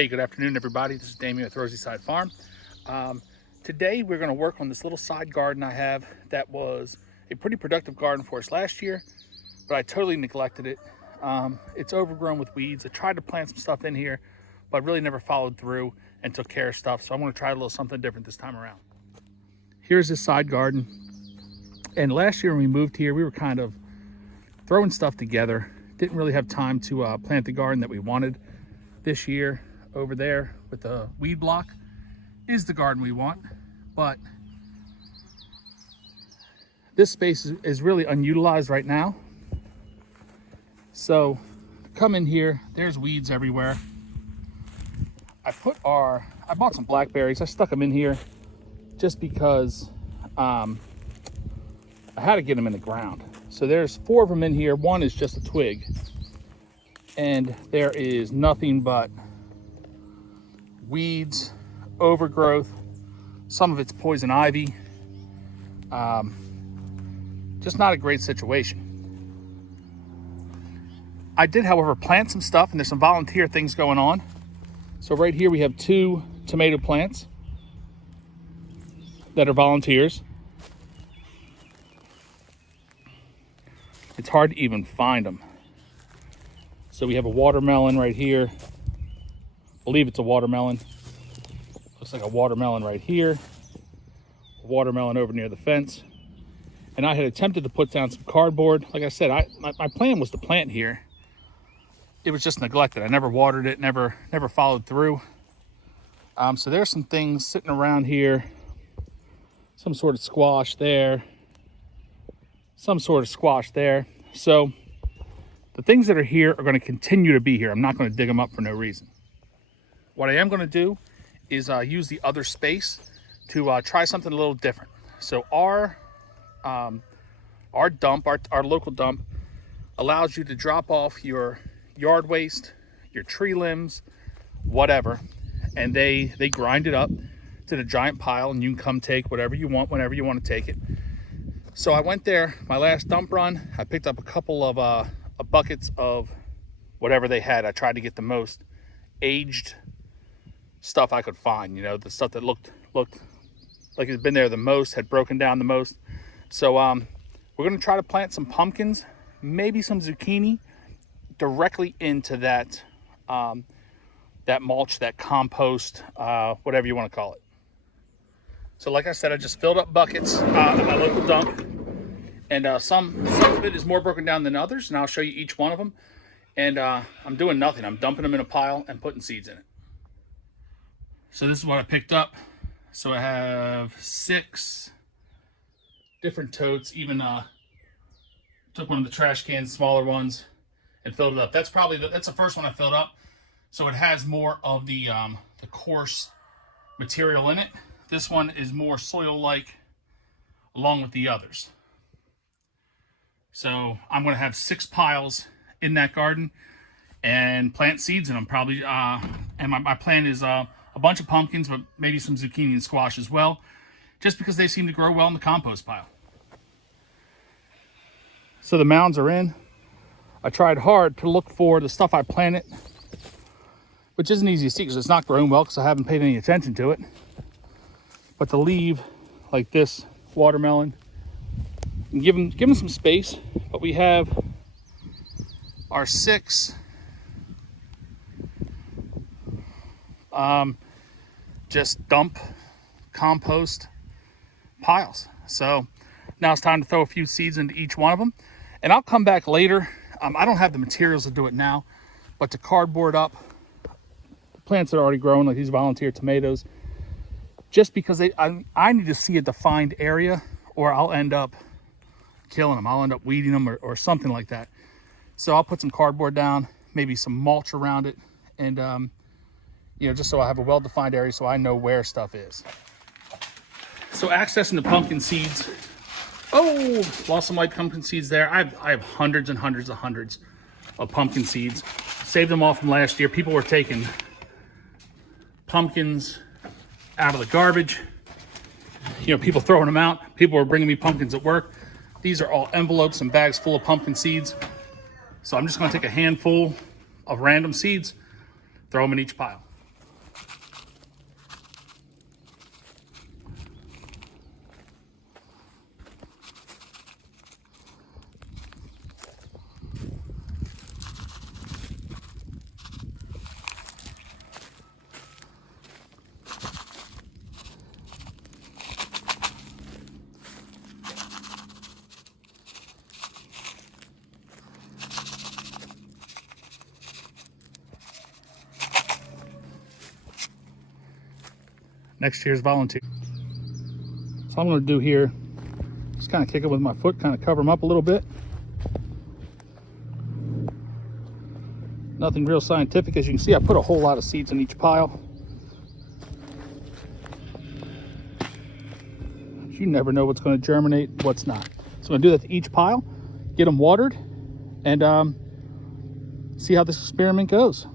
Hey, good afternoon, everybody. This is Damien with Rosy Side Farm. Today, we're going to work on this little side garden I have that was a pretty productive garden for us last year, but I totally neglected it. It's overgrown with weeds. I tried to plant some stuff in here, but really never followed through and took care of stuff. So I'm going to try a little something different this time around. Here's this side garden. And last year when we moved here, we were kind of throwing stuff together. Didn't really have time to plant the garden that we wanted. This year, over there with the weed block is the garden we want, but this space is really unutilized right now. So come in here, there's weeds everywhere. I bought some blackberries. I stuck them in here just because I had to get them in the ground. So there's 4 of them in here. One is just a twig, and there is nothing but weeds, overgrowth. Some of it's poison ivy. Just not a great situation. I did, however, plant some stuff, and there's some volunteer things going on. So right here we have 2 tomato plants that are volunteers. It's hard to even find them. So we have a watermelon right here. I believe it's a watermelon. Looks like a watermelon right here. A watermelon over near the fence. And I had attempted to put down some cardboard. Like I said, my plan was to plant here. It was just neglected. I never watered it, never followed through. So there's some things sitting around here. Some sort of squash there. Some sort of squash there. So the things that are here are going to continue to be here. I'm not going to dig them up for no reason. What I am going to do is use the other space to try something a little different. So our local dump allows you to drop off your yard waste, your tree limbs, whatever, and they grind it up to the giant pile, and you can come take whatever you want whenever you want to take it. So I went there, my last dump run, I picked up a couple of buckets of whatever they had. I tried to get the most aged stuff I could find, you know, the stuff that looked like it had been there the most, had broken down the most. So we're going to try to plant some pumpkins, maybe some zucchini directly into that that mulch, that compost, whatever you want to call it. So like I said, I just filled up buckets at my local dump, and some of it is more broken down than others, and I'll show you each one of them. And I'm doing nothing. I'm dumping them in a pile and putting seeds in it. So this is what I picked up. So I have 6 different totes, even took one of the trash cans, smaller ones, and filled it up. That's the first one I filled up. So it has more of the coarse material in it. This one is more soil-like along with the others. So I'm going to have 6 piles in that garden and plant seeds in them probably. And my plan is a bunch of pumpkins, but maybe some zucchini and squash as well, just because they seem to grow well in the compost pile. So the mounds are in. I tried hard to look for the stuff I planted, which isn't easy to see because it's not growing well because I haven't paid any attention to it. But to leave like this watermelon and give them some space. But we have our 6 just dump compost piles. So now it's time to throw a few seeds into each one of them, and I'll come back later. I don't have the materials to do it now, but to cardboard up plants that are already growing, like these volunteer tomatoes, just because I need to see a defined area, or I'll end up killing them. I'll end up weeding them or something like that. So I'll put some cardboard down, maybe some mulch around it, and you know, just so I have a well-defined area so I know where stuff is. So accessing the pumpkin seeds. Oh, lost some white pumpkin seeds there. I have hundreds and hundreds of pumpkin seeds. Saved them all from last year. People were taking pumpkins out of the garbage. You know, people throwing them out. People were bringing me pumpkins at work. These are all envelopes and bags full of pumpkin seeds. So I'm just going to take a handful of random seeds, throw them in each pile. next year's volunteer. So I'm going to do here, just kind of kick it with my foot, kind of cover them up a little bit. Nothing real scientific. As you can see, I put a whole lot of seeds in each pile. You never know what's going to germinate, what's not. So I'm going to do that to each pile, get them watered, and see how this experiment goes.